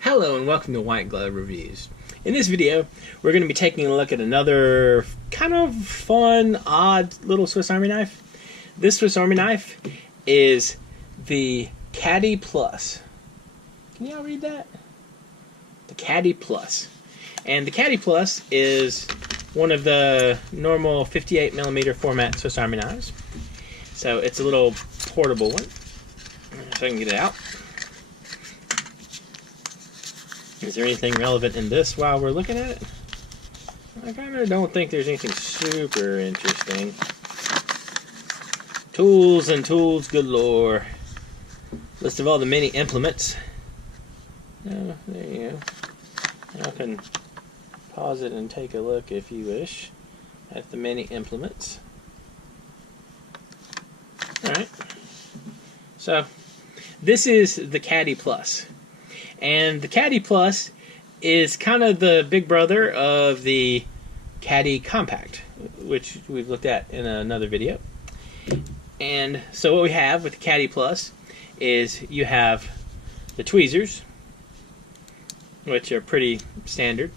Hello and welcome to White Glove Reviews. In this video, we're going to be taking a look at another kind of fun, odd little Swiss Army knife. This Swiss Army knife is the Caddy Plus. Can y'all read that? The Caddy Plus. And the Caddy Plus is one of the normal 58mm format Swiss Army knives. So it's a little portable one. So I can get it out. Is there anything relevant in this while we're looking at it? I kind of don't think there's anything super interesting. Tools and tools galore. List of all the many implements. Oh, there you go. I can pause it and take a look if you wish at the many implements. Alright. So, this is the Caddy Plus. And the Caddy Plus is kind of the big brother of the Caddy Compact, which we've looked at in another video. And so what we have with the Caddy Plus is you have the tweezers, which are pretty standard.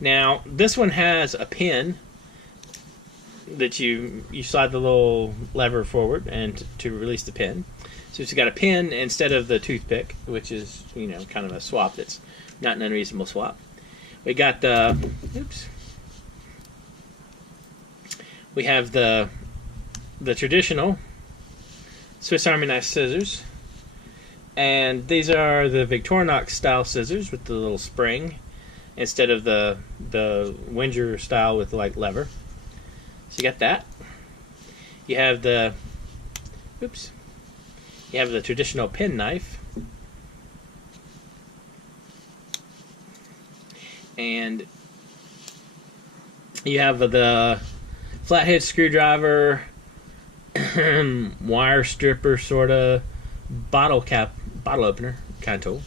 Now, this one has a pin that you slide the little lever forward and to release the pin. So it's got a pin instead of the toothpick, which is, you know, kind of a swap that's not an unreasonable swap. We got the, we have the traditional Swiss Army knife scissors, and these are the Victorinox style scissors with the little spring instead of the Winger style with like lever. So you got that. You have the, you have the traditional pen knife, and you have the flathead screwdriver, wire stripper, sort of bottle opener kind of tool.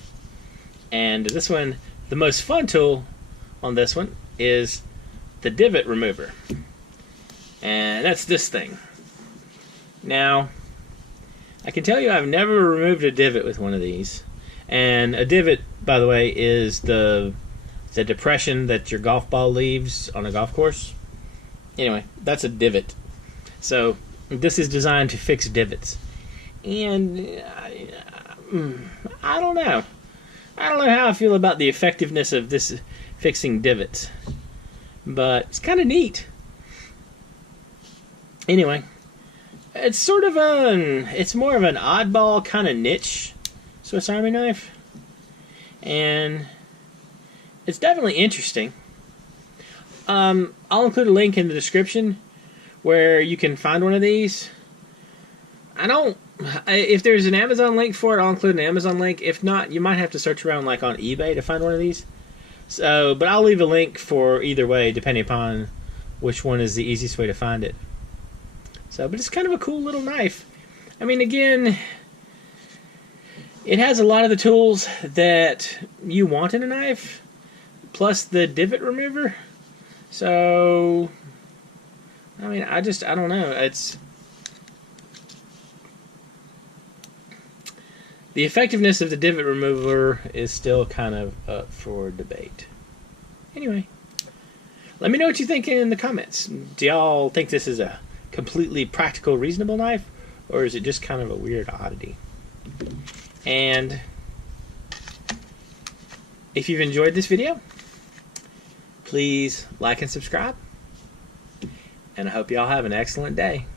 And this one, the most fun tool on this one is the divot remover, and that's this thing. Now, I can tell you I've never removed a divot with one of these. And a divot, by the way, is the depression that your golf ball leaves on a golf course. Anyway, that's a divot. So this is designed to fix divots. And I don't know. I don't know how I feel about the effectiveness of this fixing divots. But it's kind of neat. Anyway. It's sort of it's more of an oddball kind of niche Swiss Army knife, and it's definitely interesting. I'll include a link in the description where you can find one of these. If there's an Amazon link for it, I'll include an Amazon link. If not, you might have to search around like on eBay to find one of these. So, but I'll leave a link for either way, depending upon which one is the easiest way to find it. So, but it's kind of a cool little knife. I mean, again, it has a lot of the tools that you want in a knife, plus the divot remover. So, I mean, I don't know. It's the effectiveness of the divot remover is still kind of up for debate. Anyway, let me know what you think in the comments. Do y'all think this is a completely practical, reasonable knife, or is it just kind of a weird oddity? And if you've enjoyed this video, please like and subscribe, and I hope y'all have an excellent day.